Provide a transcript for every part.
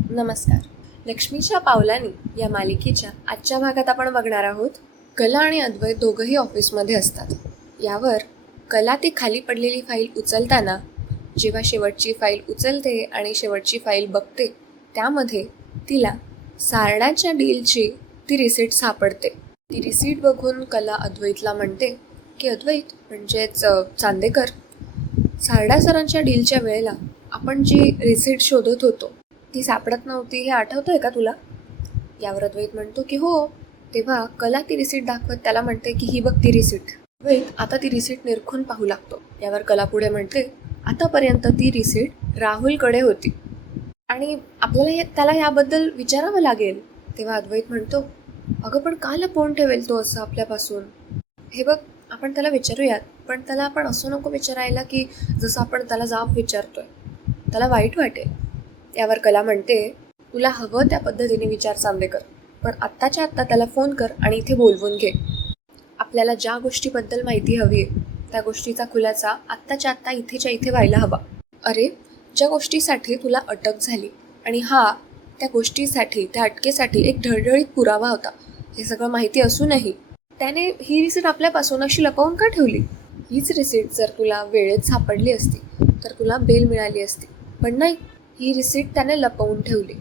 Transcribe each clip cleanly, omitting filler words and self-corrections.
नमस्कार. लक्ष्मीच्या पावलांनी या मालिकेच्या आजच्या भागात आपण बघणार आहोत. कला आणि अद्वैत दोघंही ऑफिसमध्ये असतात. यावर कला ती खाली पडलेली फाईल उचलताना जेव्हा शेवटची फाईल उचलते आणि शेवटची फाईल बघते त्यामध्ये तिला सारडाच्या डीलची ती रिसीट सापडते. ती रिसीट बघून कला अद्वैतला म्हणते की अद्वैत म्हणजेच चांदेकर, सारडा सरांच्या डीलच्या वेळेला आपण जी रिसीट शोधत होतो ती सापडत नव्हती, हे आठवतंय का तुला? यावर अद्वैत म्हणतो की हो. तेव्हा कला ती रिसीट दाखवत त्याला म्हणते की ही बघ ती रिसीट. अद्वैत आता ती रिसीट निरखून पाहू लागतो. यावर कला पुढे म्हणते आतापर्यंत ती रिसीट राहुलकडे होती आणि आपल्याला त्याला याबद्दल विचारावं लागेल. तेव्हा अद्वैत म्हणतो अगं पण का लपवून ठेवेल तो असं आपल्यापासून? हे बघ, आपण त्याला विचारूयात, पण त्याला आपण असं नको विचारायला की जसं आपण त्याला जाब विचारतोय, त्याला वाईट वाटेल. यावर कला म्हणते तुला हवं त्या पद्धतीने विचार चांदेकर, पण आत्ताच्या आत्ता त्याला फोन कर आणि इथे बोलवून घे. आपल्याला ज्या गोष्टीबद्दल माहिती हवी आहे त्या गोष्टीचा खुलासा आत्ताच्या आत्ता इथेच्या इथे व्हायला हवा. अरे, ज्या गोष्टीसाठी तुला अटक झाली आणि हा त्या गोष्टीसाठी, त्या अटकेसाठी एक ढळढळीत पुरावा होता, हे सगळं माहिती असूनही त्याने ही रिसीट आपल्यापासून अशी लपवून का ठेवली? हीच रिसीट जर तुला वेळेत सापडली असती तर तुला बेल मिळाली असती, पण नाही, ही रिसीट त्याने लपवून ठेवली.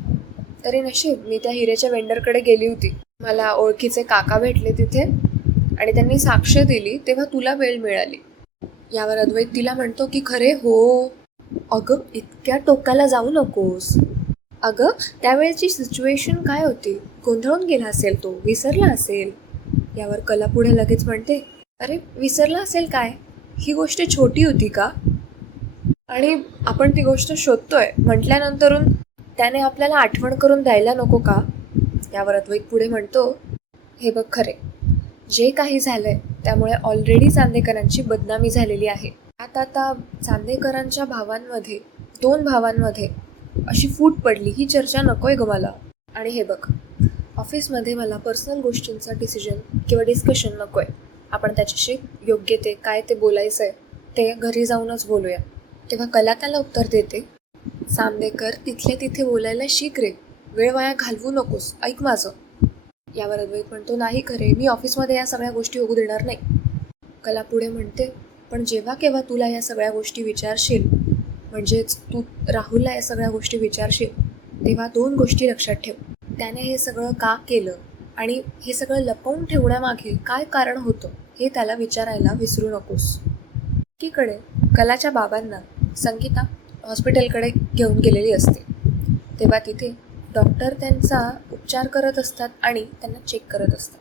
तरी नशीब मी त्या हिरेच्या वेंडरकडे गेली होती. मला ओळखीचे काका भेटले तिथे आणि त्यांनी साक्ष दिली, तेव्हा तुला वेळ मिळाली. यावर अद्वैत तिला म्हणतो की खरे हो. अगं, इतक्या टोकाला जाऊ नकोस. अगं, त्यावेळेची सिच्युएशन काय होती? गोंधळून गेला असेल तो, विसरला असेल. यावर कला पुढे लगेच म्हणते अरे, विसरला असेल काय? ही गोष्ट छोटी होती का? आणि आपण ती गोष्ट शोधतोय म्हटल्यानंतरून त्याने आपल्याला आठवण करून द्यायला नको का? यावर अद्वैत पुढे म्हणतो हे बघ खरे, जे काही झालंय त्यामुळे ऑलरेडी चांदेकरांची बदनामी झालेली आहे. आता चांदेकरांच्या भावांमध्ये, दोन भावांमध्ये अशी फूट पडली, ही चर्चा नकोय ग मला. आणि हे बघ, ऑफिसमध्ये मला पर्सनल गोष्टींचा डिसिजन किंवा डिस्कशन नकोय. आपण त्याच्याशी योग्य ते काय ते बोलायचं आहे ते घरी जाऊनच बोलूया. तेव्हा कला त्याला उत्तर देते चांदेकर, तिथल्या तिथे बोलायला शिक रे, वेळ वाया घालवू नकोस, ऐक माझं. यावर अद्वैत म्हणतो नाही खरे, मी ऑफिसमध्ये या सगळ्या गोष्टी होऊ देणार नाही. कला पुढे म्हणते पण जेव्हा केव्हा तुला या सगळ्या गोष्टी विचारशील, म्हणजेच तू राहुलला या सगळ्या गोष्टी विचारशील, तेव्हा दोन गोष्टी लक्षात ठेव. त्याने हे सगळं का केलं आणि हे सगळं लपवून ठेवण्यामागे काय कारण होतं हे त्याला विचारायला विसरू नकोस. एकीकडे कलाच्या बाबांना संगीता हॉस्पिटलकडे घेऊन गेलेली असते. तेव्हा तिथे डॉक्टर त्यांचा उपचार करत असतात आणि त्यांना चेक करत असतात.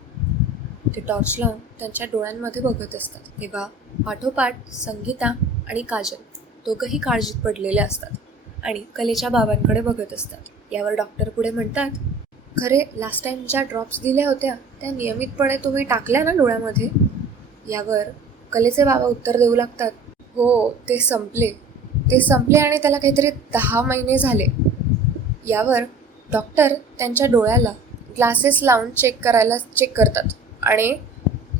ते टॉर्च लावून त्यांच्या डोळ्यांमध्ये बघत असतात. तेव्हा पाठोपाठ संगीता आणि काजल दोघंही काळजीत पडलेले असतात आणि कलेच्या बाबांकडे बघत असतात. यावर डॉक्टर पुढे म्हणतात खरे, लास्ट टाइम ज्या ड्रॉप्स दिल्या होत्या त्या नियमितपणे तुम्ही टाकल्या ना डोळ्यामध्ये? यावर कलेचे बाबा उत्तर देऊ लागतात हो, ते संपले आणि त्याला काहीतरी 10 महिने झाले. यावर डॉक्टर त्यांच्या डोळ्याला ग्लासेस लावून चेक करतात आणि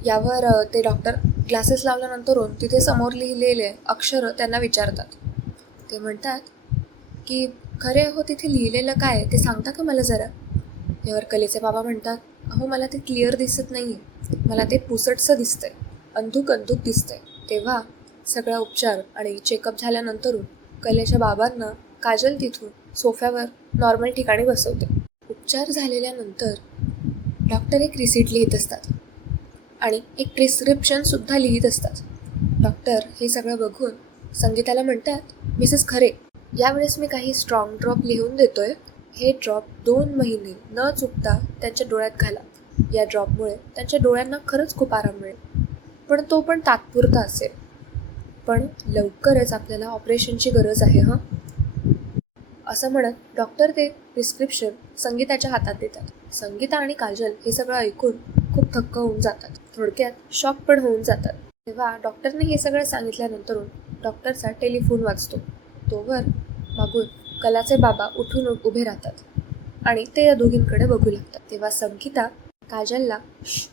यावर ते डॉक्टर ग्लासेस लावल्यानंतरून तिथे समोर लिहिलेले अक्षरं त्यांना विचारतात. ते म्हणतात की खरे हो, तिथे लिहिलेलं काय ते सांगता का मला जरा? यावर कलेचे बाबा म्हणतात अहो, मला ते क्लिअर दिसत नाही आहे, मला ते पुसटसं दिसतंय, अंधुक दिसतंय. तेव्हा सगळा उपचार आणि चेकअप झाल्यानंतरून कलेच्या बाबांना काजल तिथून सोफ्यावर नॉर्मल ठिकाणी बसवते. उपचार झालेल्यानंतर डॉक्टर एक रिसीट लिहित असतात आणि एक प्रिस्क्रिप्शनसुद्धा लिहित असतात. डॉक्टर हे सगळं बघून संगीताला म्हणतात मिसेस खरे, यावेळेस मी काही स्ट्रॉंग ड्रॉप लिहून देतोय. हे ड्रॉप 2 महिने न चुकता त्यांच्या डोळ्यात घाला. या ड्रॉपमुळे त्यांच्या डोळ्यांना खरंच खूप आराम मिळेल, पण तो पण तात्पुरता असेल. पण लवकरच आपल्याला ऑपरेशनची गरज आहे हं. असं म्हणत डॉक्टर ते प्रिस्क्रिप्शन संगीताच्या हातात देतात. संगीता आणि काजल हे सगळं ऐकून खूप थक्क होऊन जातात, थोडक्यात शॉक पण होऊन जातात. तेव्हा डॉक्टरने हे सगळं सांगितल्यानंतरून डॉक्टरचा टेलिफोन वाजतो. तोवर मागून कलाचे बाबा उठून उभे राहतात आणि ते या दोघींकडे बघू लागतात. तेव्हा संगीता काजलला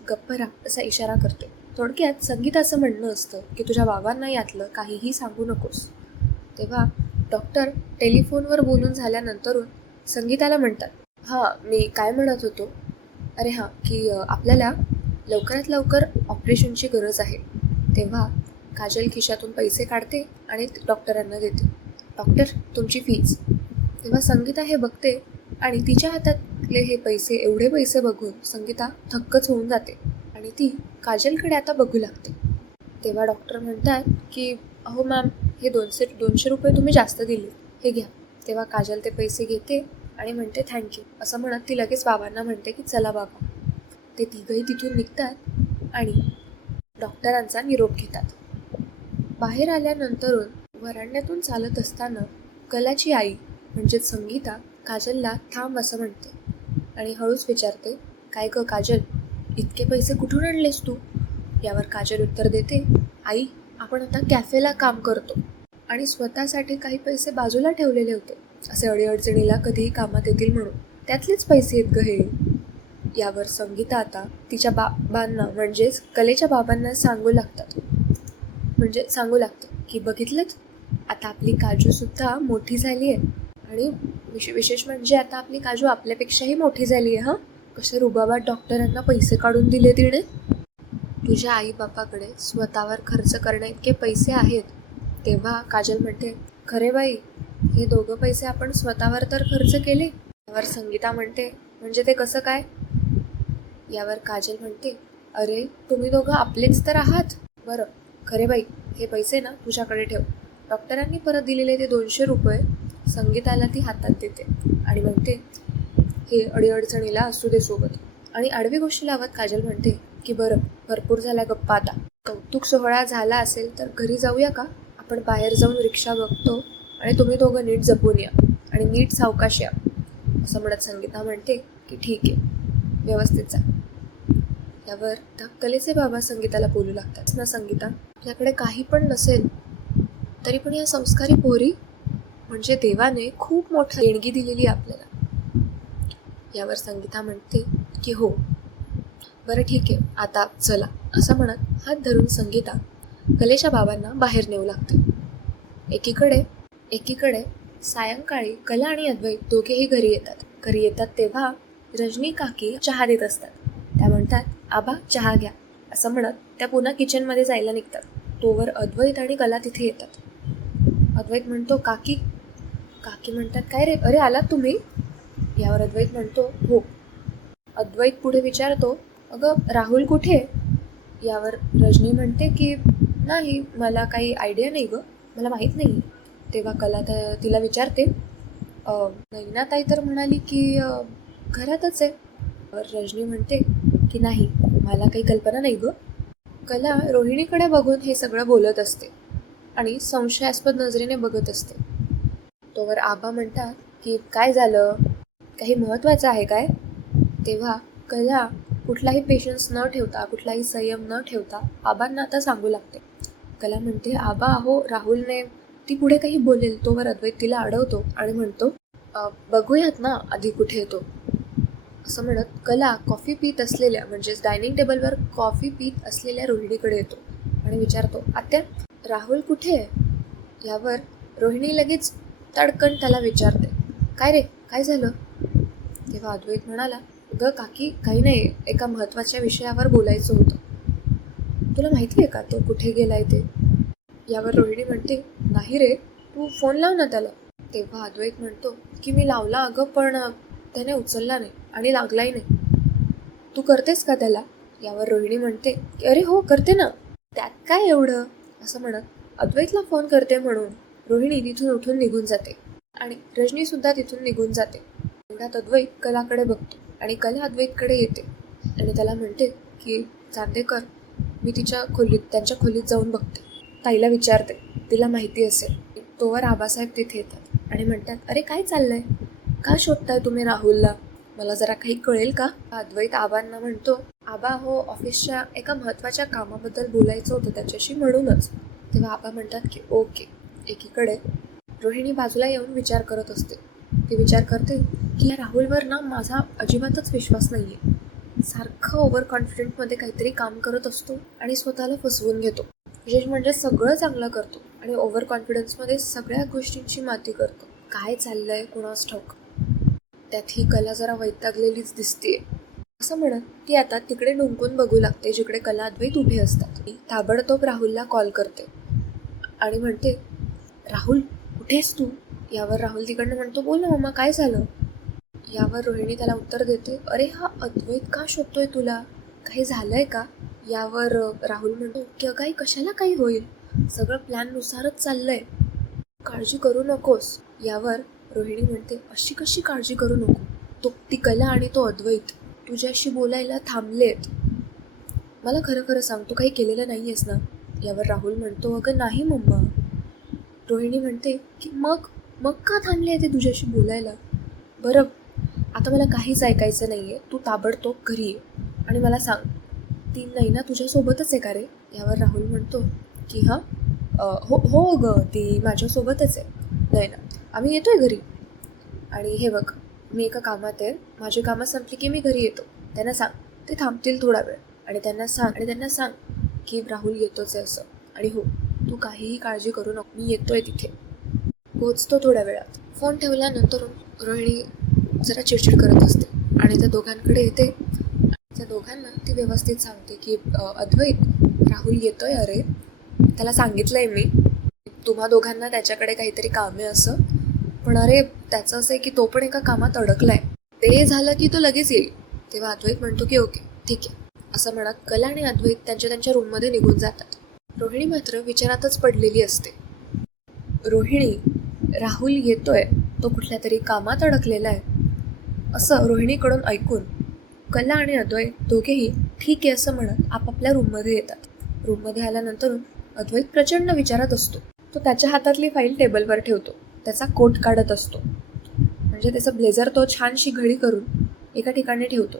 गप्प राहा असा इशारा करते. थोडक्यात संगीताचं म्हणणं असतं की तुझ्या बाबांना यातलं काहीही सांगू नकोस. तेव्हा डॉक्टर टेलिफोनवर बोलून झाल्यानंतरून संगीताला म्हणतात, हां मी काय म्हणत होतो, अरे हां की आपल्याला लवकरात लवकर ऑपरेशनची गरज आहे. तेव्हा काजल खिशातून पैसे काढते आणि डॉक्टरांना देते. डॉक्टर तुमची फीज. तेव्हा संगीता हे बघते आणि तिच्या हातातले हे पैसे, एवढे पैसे बघून संगीता थक्कच होऊन जाते आणि ती काजलकडे आता बघू लागते. तेव्हा डॉक्टर म्हणतात की अहो मॅम, हे 200 रुपये तुम्ही जास्त दिले, हे घ्या. तेव्हा काजल ते पैसे घेते आणि म्हणते थँक्यू. असं म्हणत ती लगेच बाबांना म्हणते की चला बाबा. ते तिघही तिथून निघतात आणि डॉक्टरांचा निरोप घेतात. बाहेर आल्यानंतरून वरांड्यातून चालत असताना कलाची आई म्हणजेच संगीता काजलला थांब असं म्हणते आणि हळूच विचारते, काय ग काजल, इतके पैसे कुठून आणलेस तू? यावर काजल उत्तर देते, आई आपण आता कॅफेला काम करतो आणि स्वतःसाठी काही पैसे बाजूला ठेवलेले होते, असे अडीअडचणीला कधीही कामात येतील म्हणून, त्यातलेच पैसे आहेत ग हे. यावर संगीता आता तिच्या बाबांना म्हणजेच कलेच्या बाबांना सांगू लागते की बघितलं, आता आपली काजूसुद्धा मोठी झाली आहे आणि विशेष म्हणजे आता आपली काजू आपल्यापेक्षाही मोठी झाली आहे. हां, कसे रुबाबात डॉक्टरांना पैसे काढून दिले तिने. तुझ्या आईबापाकडे स्वतःवर खर्च करण्या इतके पैसे आहेत. तेव्हा काजल म्हणते, खरे बाई, हे दोघं पैसे आपण स्वतःवर तर खर्च केले. यावर संगीता म्हणते, म्हणजे ते कसं काय? यावर काजल म्हणते, अरे तुम्ही दोघं आपलेच तर आहात. बरं खरे बाई, हे पैसे ना तुझ्याकडे ठेव. डॉक्टरांनी परत दिलेले ते 200 रुपये संगीताला ती हातात देते आणि म्हणते, हे अडीअडचणीला असू दे सोबत. आणि आडवी गोष्टी लावत काजल म्हणते की बरं, भरपूर झाल्या गप्पा आता. कौतुक सोहळा झाला असेल तर घरी जाऊया का? आपण बाहेर जाऊन रिक्षा बघतो आणि तुम्ही दोघं नीट जपून या आणि नीट सावकाश या. असं म्हणत संगीता म्हणते की ठीक आहे, व्यवस्थित जा. यावर त्या कलेचे बाबा संगीताला बोलू लागतात ना, संगीता, आपल्याकडे काही पण नसेल तरी पण या संस्कारी पोरी म्हणजे देवाने खूप मोठी देणगी दिलेली आपल्याला. यावर संगीता म्हणते की हो, बरं ठीक आहे, आता चला. असं म्हणत हात धरून संगीता कलेच्या बाबांना बाहेर नेऊ लागते. एकीकडे सायंकाळी कला आणि अद्वैत दोघेही घरी येतात तेव्हा रजनी काकी चहा देत असतात. त्या म्हणतात, आबा चहा घ्या. असं म्हणत त्या पुन्हा किचनमध्ये जायला निघतात. तोवर अद्वैत आणि कला तिथे येतात. अद्वैत म्हणतो, काकी. काकी म्हणतात, काय रे, अरे आलात तुम्ही? यावर अद्वैत म्हणतो, हो. अद्वैत पुढे विचारतो, अगं राहुल कुठे? यावर रजनी म्हणते की नाही, मला काही आयडिया नाही गं, मला माहीत नाही. तेव्हा कला तिला विचारते, नैनाताई तर म्हणाली की घरातच आहे. रजनी म्हणते की नाही, मला काही कल्पना नाही गं. कला रोहिणीकडे बघून हे सगळं बोलत असते आणि संशयास्पद नजरेने बघत असते. तोवर आबा म्हणतात की काय झालं, काही महत्त्वाचं आहे काय? तेव्हा कला कुठलाही पेशन्स न ठेवता, कुठलाही संयम न ठेवता आबांना आता सांगू लागते. कला म्हणते, आबा अहो राहुलने, ती पुढे काही बोलेल तोवर अद्वैत तिला अडवतो आणि म्हणतो, बघूयात ना आधी कुठे येतो. असं म्हणत कला कॉफी पीत असलेल्या म्हणजेच डायनिंग टेबलवर कॉफी पीत असलेल्या रोहिणीकडे येतो आणि विचारतो, आत्या राहुल कुठे आहे? यावर रोहिणी लगेच तडकन त्याला विचारते, काय रे, काय झालं? तेव्हा अद्वैत म्हणाला, ग काकी, काही नाही, एका महत्त्वाच्या विषयावर बोलायचं होतं. तुला माहिती आहे का तो कुठे गेलाय ते? यावर रोहिणी म्हणते, नाही रे, तू फोन लाव ना त्याला. तेव्हा अद्वैत म्हणतो की मी लावला अगं, पण त्याने उचलला नाही आणि लागलाही नाही. तू करतेस का त्याला? यावर रोहिणी म्हणते की अरे हो, करते ना, त्यात काय एवढं. असं म्हणत अद्वैतला फोन करते म्हणून रोहिणी तिथून उठून निघून जाते आणि रजनीसुद्धा तिथून निघून जाते. एवढ्यात अद्वैत कलाकडे बघतो आणि कला अद्वैतकडे येते आणि त्याला म्हणते की चांदेकर, मी त्यांच्या खोलीत जाऊन बघते. ताईला विचारते, तिला माहिती असेल. तोवर आबासाहेब तिथे येतात आणि म्हणतात, अरे काय चाललंय, का शोधताय तुम्ही राहुलला? मला जरा काही कळेल का? अद्वैत आबांना म्हणतो, आबा हो, ऑफिसच्या एका महत्त्वाच्या कामाबद्दल बोलायचं होतं त्याच्याशी, म्हणूनच. तेव्हा आबा म्हणतात की ओके. एकीकडे रोहिणी बाजूला येऊन विचार करत असते. ती विचार करते की या राहुलवर ना माझा अजिबातच विश्वास नाही आहे. सारखं ओव्हर कॉन्फिडंटमध्ये काहीतरी काम करत असतो आणि स्वतःला फसवून घेतो. विशेष म्हणजे सगळं चांगलं करतो आणि ओव्हर कॉन्फिडन्समध्ये सगळ्या गोष्टींची माती करतो. काय चाललंय कुणास ठाऊक. त्यात ही कला जरा वैतागलेलीच दिसते. असं म्हणत ती आता तिकडे डुंकून बघू लागते जिकडे कला अद्वैत उभे असतात. ती ताबडतोब राहुलला कॉल करते आणि म्हणते, राहुल कुठेस तू? यावर राहुल तिकडनं म्हणतो, बोल ना मम्मा, काय झालं? यावर रोहिणी त्याला उत्तर देते, अरे हा अद्वैत का शोधतोय तुला? काही झालंय का? यावर राहुल म्हणतो की अगाई कशाला काही होईल, सगळं प्लॅननुसारच चाललंय, काळजी करू नकोस. यावर रोहिणी म्हणते, अशी कशी काळजी करू नको? ती कला आणि तो अद्वैत तुझ्याशी बोलायला थांबलेत. मला खरं खरं सांग, तू काही केलेलं नाही आहेस ना? यावर राहुल म्हणतो, अगं नाही मम्मा. रोहिणी म्हणते की मग का थांबले आहे ते तुझ्याशी बोलायला? बरं, आता मला काहीच ऐकायचं नाही आहे, तू ताबडतोब घरी ये आणि मला सांग, ती नैना तुझ्यासोबतच आहे का रे? यावर राहुल म्हणतो की हां, हो गं, ती माझ्यासोबतच आहे नैना, आम्ही येतो आहे घरी. आणि हे बघ, मी एका कामात आहे, माझी कामं संपली की मी घरी येतो. त्यांना सांग ते थांबतील थोडा वेळ आणि त्यांना सांग की राहुल येतोच आहे असं. आणि हो, तू काहीही काळजी करू नको, मी येतोय तिथे, पोचतो थोड्या वेळात. फोन ठेवल्यानंतर रोहिणी जरा चिडचिड करत असते आणि त्या दोघांकडे येते. त्या दोघांना ती व्यवस्थित सांगते की अद्वैत, राहुल येतोय, अरे त्याला सांगितलं आहे मी, तुम्हा दोघांना त्याच्याकडे काहीतरी काम आहे असं, पण अरे त्याचं असं आहे की तो पण एका कामात अडकला आहे, ते झालं की तो लगेच येईल. तेव्हा अद्वैत म्हणतो की ओके ठीक आहे. असं म्हणत कला आणि अद्वैत त्यांच्या रूममध्ये निघून जातात. रोहिणी मात्र विचारातच पडलेली असते. रोहिणी, राहुल येतोय, तो कुठल्या तरी कामात अडकलेला आहे असं रोहिणीकडून ऐकून कला आणि अद्वैत दोघेही ठीक आहे असं म्हणत आपापल्या रूममध्ये येतात. रूममध्ये आल्यानंतर अद्वैत प्रचंड विचारात असतो. तो त्याच्या हातातली फाईल टेबलवर ठेवतो, त्याचा कोट काढत असतो, म्हणजे त्याचं ब्लेझर तो छानशी घडी करून एका ठिकाणी ठेवतो.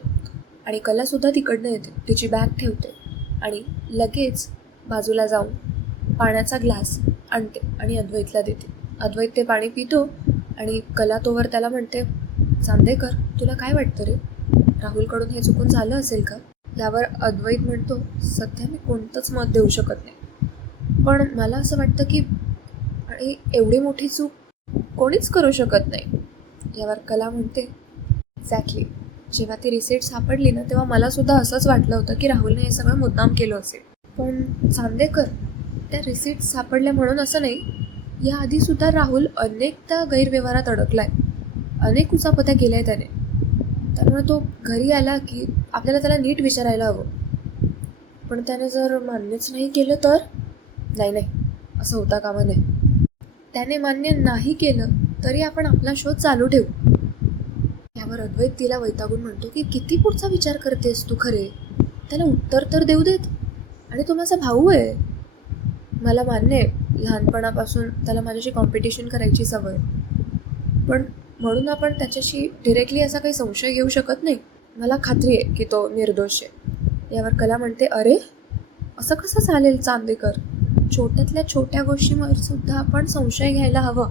आणि कलासुद्धा तिकडनं येते, तिची बॅग ठेवते आणि लगेच बाजूला जाऊन पाण्याचा ग्लास आणते आणि अद्वैतला देते. अद्वैत ते पाणी पितो आणि कला तोवर त्याला म्हणते, चांदेकर, तुला काय वाटतं रे, राहुलकडून हे चुकून झालं असेल का? यावर अद्वैत म्हणतो, सध्या मी कोणतंच मत देऊ शकत नाही, पण मला असं वाटतं की आणि एवढी मोठी चूक कोणीच करू शकत नाही. यावर कला म्हणते, एक्झॅक्टली, जेव्हा ती रिसिट सापडली ना तेव्हा मला सुद्धा असंच वाटलं होतं की राहुलने हे सगळं मुद्दाम केलं असेल. पण चांदेकर, त्या रिसिट सापडल्या म्हणून असं नाही, याआधीसुद्धा राहुल अनेकदा गैरव्यवहारात अडकलाय, अनेक उचापत्या केल्या त्याने, त्यामुळे तो घरी आला की आपल्याला त्याला नीट विचारायला हवं. पण त्याने जर मान्यच नाही केलं तर? नाही, असं होता कामा नये. त्याने मान्य नाही केलं तरी आपण आपला शोध चालू ठेवू. यावर अद्वैत तिला वैतागून म्हणतो की किती पुढचा विचार करतेस तू, खरे त्याला उत्तर तर देऊ देत, आणि तो माझा भाऊ आहे. मला मान्य आहे लहानपणापासून त्याला माझ्याशी कॉम्पिटिशन करायची सवय, पण म्हणून आपण त्याच्याशी डिरेक्टली असा काही संशय घेऊ शकत नाही. मला खात्री आहे की तो निर्दोष आहे. यावर कला म्हणते, अरे असं कसं चालेल चांदेकर, छोट्यातल्या छोट्या गोष्टींवर सुद्धा आपण संशय घ्यायला हवं,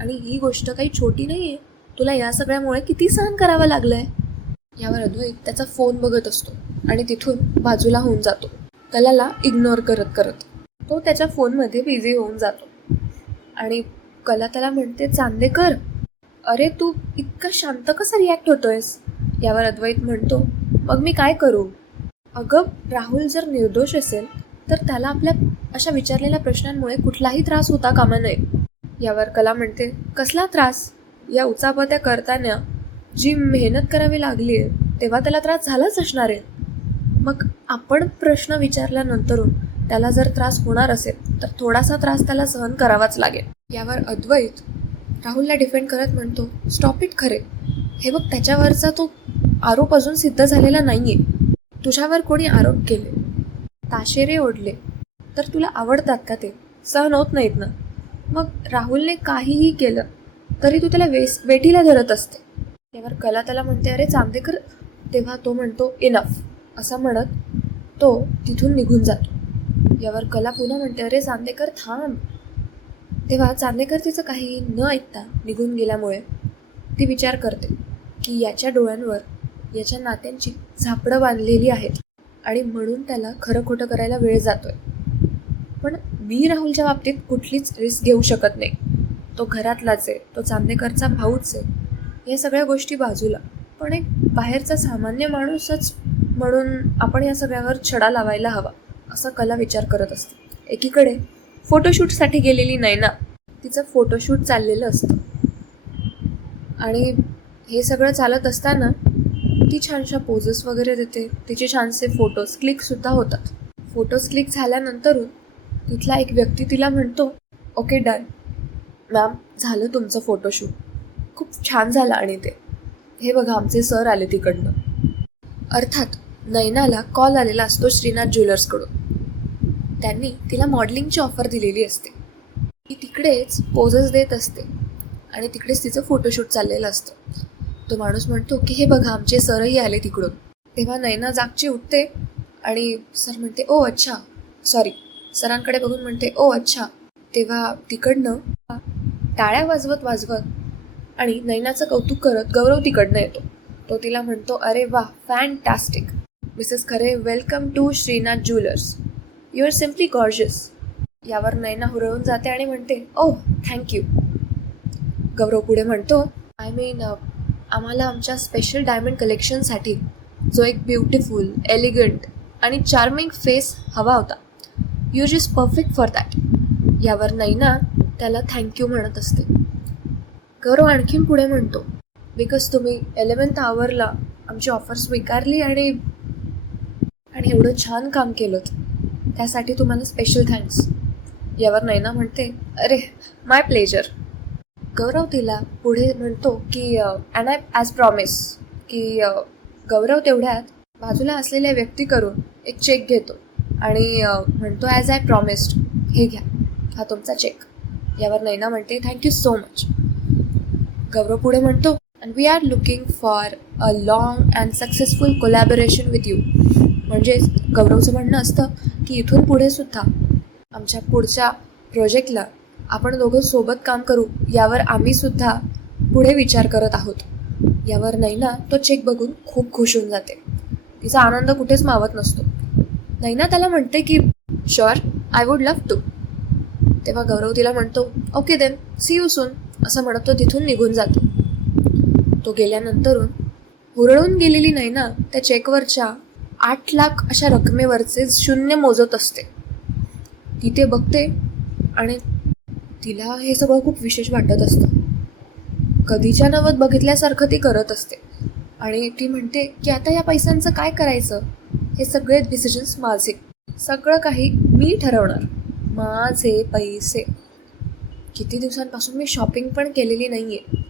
आणि ही गोष्ट काही छोटी नाही आहे, तुला या सगळ्यामुळे किती सहन करावं लागलंय. यावर अद्वैत त्याचा फोन बघत असतो आणि तिथून बाजूला होऊन जातो, कलाला इग्नोर करत तो त्याच्या फोनमध्ये बिझी होऊन जातो. आणि कला त्याला म्हणते, चांदेकर, अरे तू इतका शांत कसा रिॲक्ट होतोयस? यावर अद्वैत म्हणतो, मग मी काय करू? अगं, राहुल जर निर्दोष असेल तर त्याला आपल्या अशा विचारलेल्या प्रश्नांमुळे कुठलाही त्रास होता कामा नये. यावर कला म्हणते, कसला त्रास? या उचापत्या करताना जी मेहनत करावी लागली आहे तेव्हा त्याला त्रास झालाच असणार आहे, मग आपण प्रश्न विचारल्यानंतरून त्याला जर त्रास होणार असेल तर थोडासा त्रास त्याला सहन करावाच लागेल. यावर अद्वैत राहुलला डिफेंड करत म्हणतो, स्टॉप इट खरे, हे बघ, त्याच्यावरचा तो आरोप अजून सिद्ध झालेला नाहीये, तुझ्यावर कोणी आरोप केले, ताशेरे ओढले तर तुला आवडतात का? ते सहन होत नाहीत ना? मग राहुलने काहीही केलं तरी तू त्याला वेठीला धरत असते. यावर कला त्याला म्हणते, अरे चांदेकर. तेव्हा तो म्हणतो, इनफ, असं म्हणत तो तिथून निघून जातो. यावर कला पुन्हा म्हणते, अरे चांदेकर थांब. तेव्हा चांदेकर तिचं काही न ऐकता निघून गेल्यामुळे ती विचार करते की याच्या डोळ्यांवर याच्या नात्यांची झापडं बांधलेली आहेत आणि म्हणून त्याला खरं खोटं करायला वेळ जातोय. पण मी राहुलच्या बाबतीत कुठलीच रिस्क घेऊ शकत नाही, तो घरातलाच आहे, तो चांदेकरचा भाऊच आहे, या सगळ्या गोष्टी बाजूला, पण एक बाहेरचा सामान्य माणूसच म्हणून आपण या सगळ्यावर छडा लावायला हवा असा कला विचार करत असते. एकीकडे फोटोशूटसाठी गेलेली नैना, तिचं फोटोशूट चाललेलं असतं आणि हे सगळं चालत असताना ती छानशा पोजेस वगैरे देते, तिचे छानसे फोटोज क्लिकसुद्धा होतात. फोटोज क्लिक झाल्यानंतरून तिथला एक व्यक्ती तिला म्हणतो, ओके डन मॅम, झालं तुमचं फोटोशूट, खूप छान झालं. आणि ते हे बघा आमचे सर आले तिकडनं. अर्थात नैनाला कॉल आलेला असतो श्रीनाथ ज्वेलर्सकडून. त्यांनी तिला मॉडेलिंगची ऑफर दिलेली असते. ती तिकडेच पोजेस देत असते आणि तिकडेच तिचं फोटोशूट चाललेलं असतं. तो माणूस म्हणतो की हे बघा आमचे सरही आले तिकडून. तेव्हा नैना जागची उठते आणि सर म्हणते ओ अच्छा, सॉरी, सरांकडे बघून म्हणते ओ अच्छा. तेव्हा तिकडनं टाळ्या वाजवत आणि नैनाचं कौतुक करत गौरव तिकडनं येतो. तो तिला म्हणतो अरे वा, fantastic Mrs Khare, welcome to Shrinath jewellers, you are simply gorgeous. यावर नैना हुरळून जाते आणि म्हणते ओह थँक्यू. गौरव पुढे म्हणतो आय मीन आम्हाला आमच्या स्पेशल डायमंड कलेक्शनसाठी जो एक ब्युटिफुल, एलिगंट आणि चार्मिंग फेस हवा होता, you just perfect for that. यावर नैना त्याला थँक्यू म्हणत असते. गौरव आणखीन पुढे म्हणतो बिकॉज तुम्ही 11th आवरला आमची ऑफर स्वीकारली आणि एवढं छान काम केलं, त्यासाठी तुम्हाला स्पेशल थँक्स. यावर नैना म्हणते अरे माय प्लेजर. गौरव तिला पुढे म्हणतो की अँड आय ॲज प्रॉमिस की गौरव तेवढ्यात बाजूला असलेल्या व्यक्तीकडून एक चेक घेतो आणि म्हणतो ॲज आय प्रॉमिस्ड, हे घ्या, हा तुमचा चेक. यावर नैना म्हणते थँक्यू सो मच. गौरव पुढे म्हणतो and we are looking for a long and successful collaboration with you. म्हणजेच गौरवचं म्हणणं असतं की इथून पुढे सुद्धा आमच्या पुढच्या प्रोजेक्टला आपण दोघं सोबत काम करू, यावर आम्हीसुद्धा पुढे विचार करत आहोत. यावर नैना तो चेक बघून खूप खुश होऊन जाते. तिचा आनंद कुठेच मावत नसतो. नैना त्याला म्हणते की sure, I would love to. तेव्हा गौरव तिला म्हणतो okay then, see you soon, असं म्हणत तो तिथून निघून जातो. तो गेल्यानंतरून हुरळून गेलेली नैना त्या चेकवरच्या 8 लाख अशा रकमेवरचे शून्य मोजत असते. ती ते बघते आणि तिला हे सगळं खूप विशेष वाटत असतं. कधीच्या नवत बघितल्यासारखं ती करत असते आणि ती म्हणते की आता या पैशांचं काय करायचं, हे सगळे डिसिजन्स माझे, सगळं काही मी ठरवणार, माझे पैसे. किती दिवसांपासून मी शॉपिंग पण केलेली नाही आहे,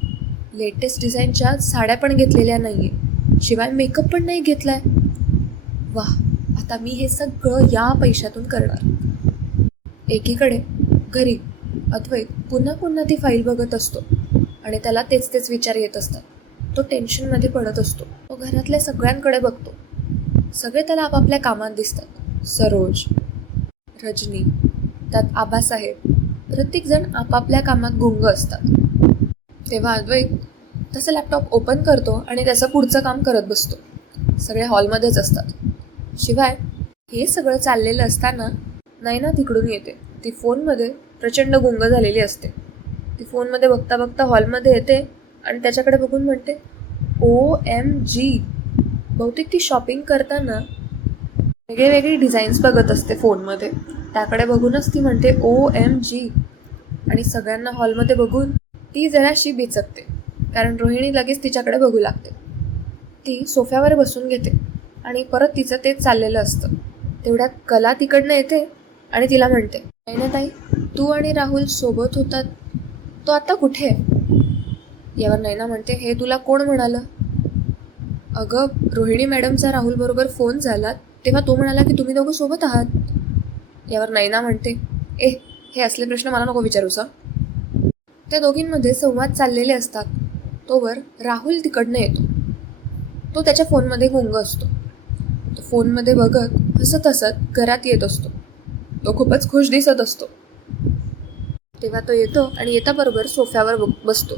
लेटेस्ट डिझाईनच्या साड्या पण घेतलेल्या नाही आहे, शिवाय मेकअप पण नाही घेतला आहे. वा, आता मी हे सगळं या पैशातून करणार. एकीकडे घरी अद्वैत पुन्हा पुन्हा ती फाईल बघत असतो आणि त्याला तेच विचार येत असतात. तो टेन्शनमध्ये पडत असतो. तो घरातल्या सगळ्यांकडे बघतो. सगळे त्याला आपापल्या कामात दिसतात. सरोज, रजनी, त्यात आबासाहेब, प्रत्येकजण आपापल्या कामात गुंग असतात. तेव्हा अद्वैत तसं लॅपटॉप ओपन करतो आणि त्याचं पुढचं काम करत बसतो. सगळे हॉलमध्येच असतात. शिवाय हे सगळं चाललेलं असताना नैना तिकडून येते. ती फोनमध्ये प्रचंड गुंग झालेली असते. ती फोनमध्ये बघता बघता हॉलमध्ये येते आणि त्याच्याकडे बघून म्हणते OMG. बहुतेक ती शॉपिंग करताना वेगळी डिझाईन्स बघत असते फोनमध्ये. त्याकडे बघूनच ती म्हणते OMG. आणि सगळ्यांना हॉलमध्ये बघून ती जराशी बिचकते, कारण रोहिणी लगेच तिच्याकडे बघू लागते. ती सोफ्यावर बसून घेते आणि परत तिचं तेच चाललेलं असतं. तेवढ्यात कला तिकडनं येते आणि तिला म्हणते नैनाताई, तू आणि राहुल सोबत होतात, तो आता कुठे आहे? यावर नैना म्हणते हे तुला कोण म्हणालं? अगं, रोहिणी मॅडमचा राहुल बरोबर फोन झाला तेव्हा तो म्हणाला की तुम्ही दोघं सोबत आहात. यावर नैना म्हणते हे असले प्रश्न मला नको विचारूस. त्या दोघींमध्ये संवाद चाललेले असतात. तोवर राहुल तिकडनं येतो. तो त्याच्या फोनमध्ये गुंग असतो. तो फोनमध्ये बघत हसत हसत घरात येत असतो. तो खूपच खुश दिसत असतो. तेव्हा तो येतो आणि येताबरोबर सोफ्यावर बसतो.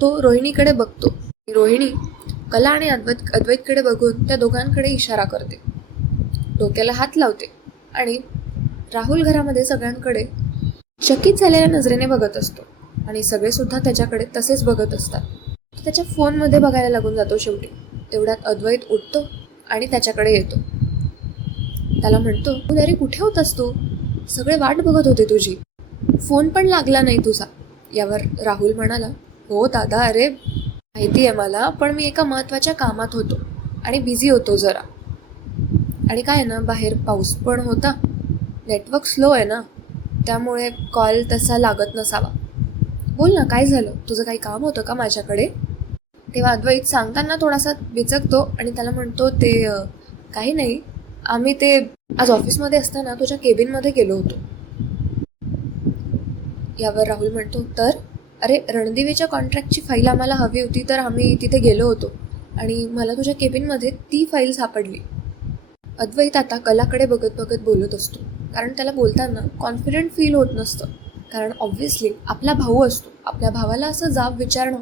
तो रोहिणीकडे बघतो. रोहिणी कला आणि अद्वैतकडे बघून त्या दोघांकडे इशारा करते, डोक्याला हात लावते आणि राहुल घरामध्ये सगळ्यांकडे चकित झालेल्या नजरेने बघत असतो आणि सगळेसुद्धा त्याच्याकडे तसेच बघत असतात. तो त्याच्या फोनमध्ये बघायला लागून जातो शेवटी. तेवढ्यात अद्वैत उठतो आणि त्याच्याकडे येतो. त्याला म्हणतो, अरे कुठे होतास तू? सगळे वाट बघत होते तुझी, फोन पण लागला नाही तुझा. यावर राहुल म्हणाला, हो दादा, अरे माहिती आहे मला, पण मी एका महत्त्वाच्या कामात होतो आणि बिझी होतो जरा. आणि काय ना, बाहेर पाऊस पण होता, नेटवर्क स्लो आहे ना, त्यामुळे कॉल तसा लागत नसावा. बोल ना, काय झालं? तुझं काही काम होतं का माझ्याकडे? तेव्हा अद्वैत सांगताना थोडासा बिचकतो आणि त्याला म्हणतो, ते काही नाही, आम्ही ते आज ऑफिसमध्ये असताना तुझ्या केबिनमध्ये गेलो होतो. यावर राहुल म्हणतो, तर अरे रणदिवेच्या कॉन्ट्रॅक्टची फाईल आम्हाला हवी होती, तर आम्ही तिथे गेलो होतो आणि मला तुझ्या केबिनमध्ये ती फाईल सापडली. अद्वैत आता कलाकडे बघत बघत बोलत असतो, कारण त्याला बोलताना कॉन्फिडंट फील होत नसतं. कारण ऑब्व्हियसली आपला भाऊ असतो, आपल्या भावाला असं जाब विचारणं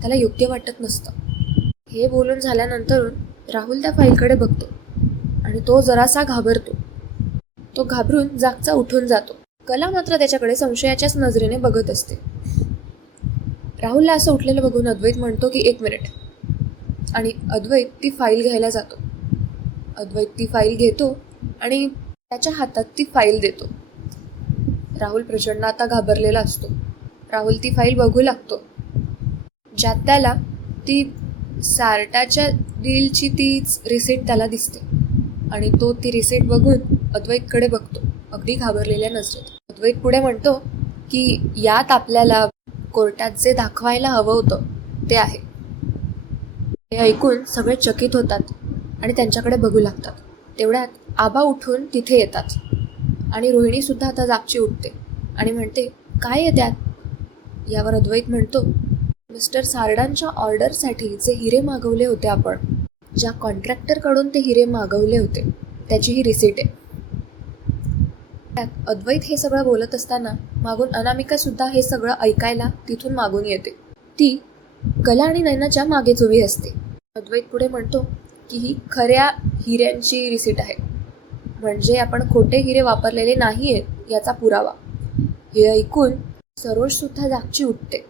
त्याला योग्य वाटत नसतं. हे बोलून झाल्यानंतर राहुल त्या फाईलकडे बघतो आणि तो जरासा घाबरतो. तो घाबरून जागचा उठून जातो. कला मात्र त्याच्याकडे संशयाच्याच नजरेने बघत असते. राहुलला असं उठलेलं बघून अद्वैत म्हणतो की 1 मिनिट, आणि अद्वैत ती फाईल घ्यायला जातो. अद्वैत ती फाईल घेतो आणि त्याच्या हातात ती फाईल देतो. राहुल प्रचंड आता घाबरलेला असतो. राहुल ती फाईल बघू लागतो, ज्यात त्याला ती सार्टाच्या डीलची तीच रिसीट त्याला दिसते. आणि तो ती रिसीट बघून अद्वैतकडे बघतो अगदी घाबरलेल्या नजरेत. अद्वैत पुढे म्हणतो की यात आपल्याला कोर्टात जे दाखवायला हवं होतं ते आहे. हे ऐकून सगळे चकित होतात आणि त्यांच्याकडे बघू लागतात. तेवढ्यात आबा उठून तिथे येतात आणि रोहिणीसुद्धा आता जागची उठते आणि म्हणते, काय आहे त्यात? यावर अद्वैत म्हणतो, मिस्टर सारडांच्या ऑर्डरसाठी जे हिरे मागवले होते आपण, ज्या कॉन्ट्रॅक्टरकडून ते हिरे मागवले होते, त्याची ही रिसीट आहे. त्यात अद्वैत हे सगळं बोलत असताना मागून अनामिकासुद्धा हे सगळं ऐकायला तिथून मागून येते. ती कला आणि नयनाच्या मागेच उभी असते. अद्वैत पुढे म्हणतो की ही खऱ्या हिऱ्यांची रिसीट आहे, म्हणजे आपण खोटे हिरे वापरलेले नाही आहेत याचा पुरावा. हे ऐकून सरोजसुद्धा जागची उठते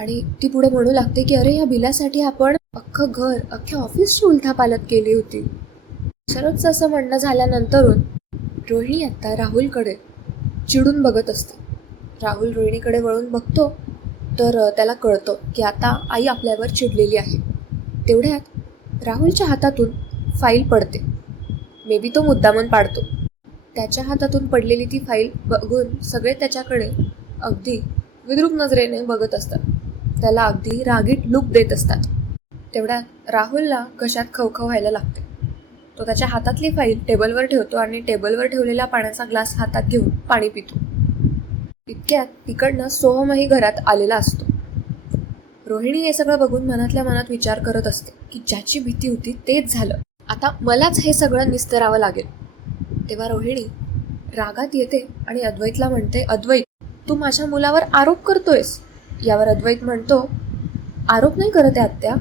आणि ती पुढे म्हणू लागते की अरे, या बिलासाठी आपण अख्खं घर, अख्ख्या ऑफिसची उलथापालत केली होती. सरोजचं असं म्हणणं झाल्यानंतरून रोहिणी आत्ता राहुलकडे चिडून बघत असते. राहुल रोहिणीकडे वळून बघतो तर त्याला कळतं की आता आई आपल्यावर चिडलेली आहे. तेवढ्यात राहुलच्या हातातून फाईल पडते. मे बी तो मुद्दामून पाडतो. त्याच्या हातातून पडलेली ती फाईल बघून सगळे त्याच्याकडे अगदी विद्रूप नजरेने बघत असतात. त्याला अगदी रागीट लुक देत असतात. तेवढ्यात राहुलला घशात खवखव व्हायला लागते. तो त्याच्या हातातली फाईल टेबलवर ठेवतो आणि टेबलवर ठेवलेला पाण्याचा ग्लास हातात घेऊन पाणी पितो. इतक्यात तिकडनं सोहमही घरात आलेला असतो. रोहिणी हे सगळं बघून मनातल्या मनात विचार करत असते की ज्याची भीती होती तेच झालं, आता मलाच हे सगळं निस्तरावं लागेल. तेव्हा रोहिणी रागात येते आणि अद्वैतला म्हणते, अद्वैत, तू माझ्या मुलावर आरोप करतोयस. यावर अद्वैत म्हणतो, आरोप नाही करत आहे आत्या.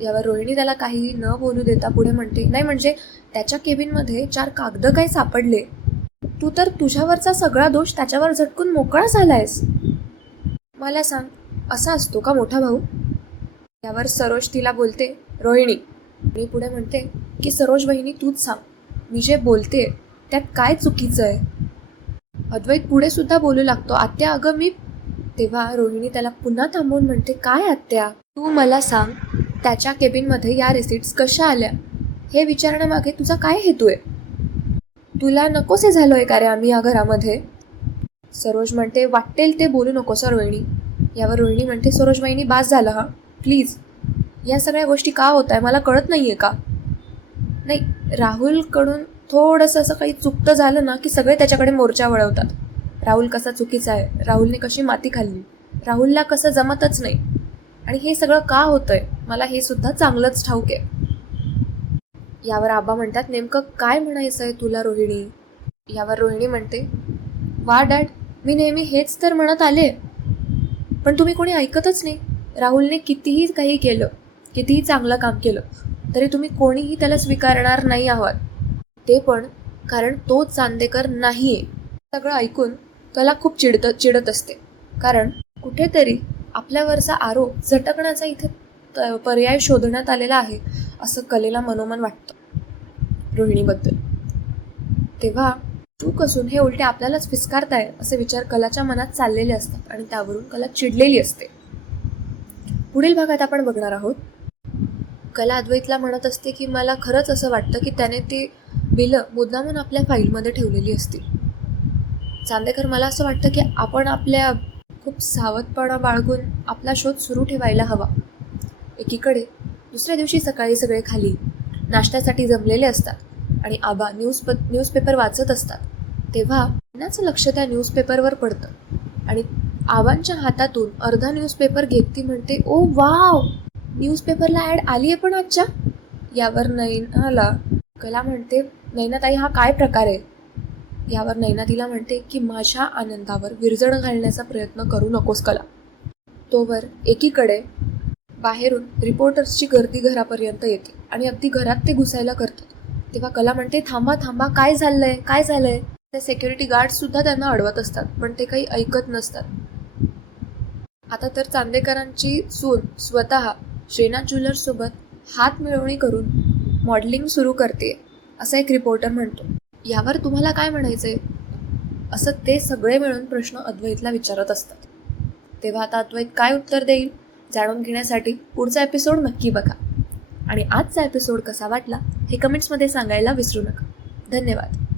यावर रोहिणी त्याला काहीही न बोलू देता पुढे म्हणते, नाही म्हणजे त्याच्या केबिनमध्ये 4 कागदं काही सापडले. तू तर तुझ्यावरचा सगळा दोष त्याच्यावर झटकून मोकळा झालायस. मला सांग, असा असतो का मोठा भाऊ? यावर सरोज तिला बोलते, रोहिणी. मी पुढे म्हणते की सरोज बहिणी, तूच सांग, मी जे बोलते त्यात काय चुकीचं आहे? अद्वैत पुढे सुद्धा बोलू लागतो, आत्या अगं मी. तेव्हा रोहिणी त्याला पुन्हा थांबवून म्हणते, काय आत्या, तू मला सांग, त्याच्या केबिनमध्ये या रिसिट्स कशा आल्या हे विचारण्यामागे तुझा काय हेतू आहे? तुला नकोसे झालोय का रे आम्ही या घरामध्ये? सरोज म्हणते, वाटेल ते बोलू नकोस रोहिणी. यावर रोहिणी म्हणते, सरोज बहिणी, बास झालं हा, प्लीज. या सगळ्या गोष्टी का होत आहे मला कळत नाही आहे का? नाही, राहुलकडून थोडंसं असं काही चुकतं झालं ना की सगळे त्याच्याकडे मोर्चा वळवतात. राहुल कसा चुकीचा आहे, राहुलने कशी माती खाल्ली, राहुलला कसं जमतच नाही, आणि हे सगळं का होतंय मला हे सुद्धा चांगलंच ठाऊक आहे. यावर आबा म्हणतात, नेमकं काय म्हणायचं आहे तुला रोहिणी? यावर रोहिणी म्हणते, वा डॅड, मी नेहमी हेच तर म्हणत आले, पण तुम्ही कोणी ऐकतच नाही. राहुलने कितीही काही केलं, कितीही चांगलं काम केलं, तरी तुम्ही कोणीही त्याला स्वीकारणार नाही आहात. ते पण कारण तो चांदेकर नाही आहे. सगळं ऐकून कला खूप चिडत असते, कारण कुठेतरी आपल्यावरचा आरोप झटकण्याचा इथे पर्याय शोधण्यात आलेला आहे असं कलेला मनोमन वाटतं रोहिणीबद्दल. तेव्हा चूक असून हे उलटे आपल्यालाच फिसकारताय असे विचार कलाच्या मनात चाललेले असतात आणि त्यावरून कला चिडलेली असते. पुढील भागात आपण बघणार आहोत, कला अद्वैतला म्हणत असते की मला खरंच असं वाटतं की त्याने ती बिलं मुद्दामून आपल्या फाईलमध्ये ठेवलेली असतील. चांदेकर, मला असं वाटतं की आपण आपल्या खूप सावधपणा बाळगून आपला शोध सुरू ठेवायला हवा. एकीकडे दुसऱ्या दिवशी सकाळी सगळे खाली नाश्त्यासाठी जमलेले असतात आणि आबा न्यूजपेपर वाचत असतात. तेव्हा नैनाचं लक्ष त्या न्यूजपेपरवर पडतं आणि आबांच्या हातातून अर्धा न्यूजपेपर घेत ती म्हणते, ओ वाव, न्यूजपेपरला ॲड आली आहे पण आजच्या. यावर नैनाला कला म्हणते, नैनाताई हा काय प्रकार आहे. यावर नैना तिला म्हणते की माझ्या आनंदावर विरजण घालण्याचा प्रयत्न करू नकोस कला. तोवर एकीकडे बाहेरून रिपोर्टर्सची गर्दी घरापर्यंत येते आणि अगदी घरात ते घुसायला करतात. तेव्हा कला म्हणते, थांबा थांबा, काय झालंय. ते सिक्युरिटी गार्डसुद्धा त्यांना अडवत असतात पण ते काही ऐकत नसतात. आता तर चांदेकरांची सून स्वतः श्रीनाथ ज्वेलर्ससोबत हात मिळवणी करून मॉडेलिंग सुरू करते असं एक रिपोर्टर म्हणतो. यावर तुम्हाला काय म्हणायचंय असं ते सगळे मिळून प्रश्न अद्वैतला विचारत असतात. तेव्हा आता अद्वैत काय उत्तर देईल जाणून घेण्यासाठी पुढचा एपिसोड नक्की बघा आणि आजचा एपिसोड कसा वाटला हे कमेंट्समध्ये सांगायला विसरू नका. धन्यवाद.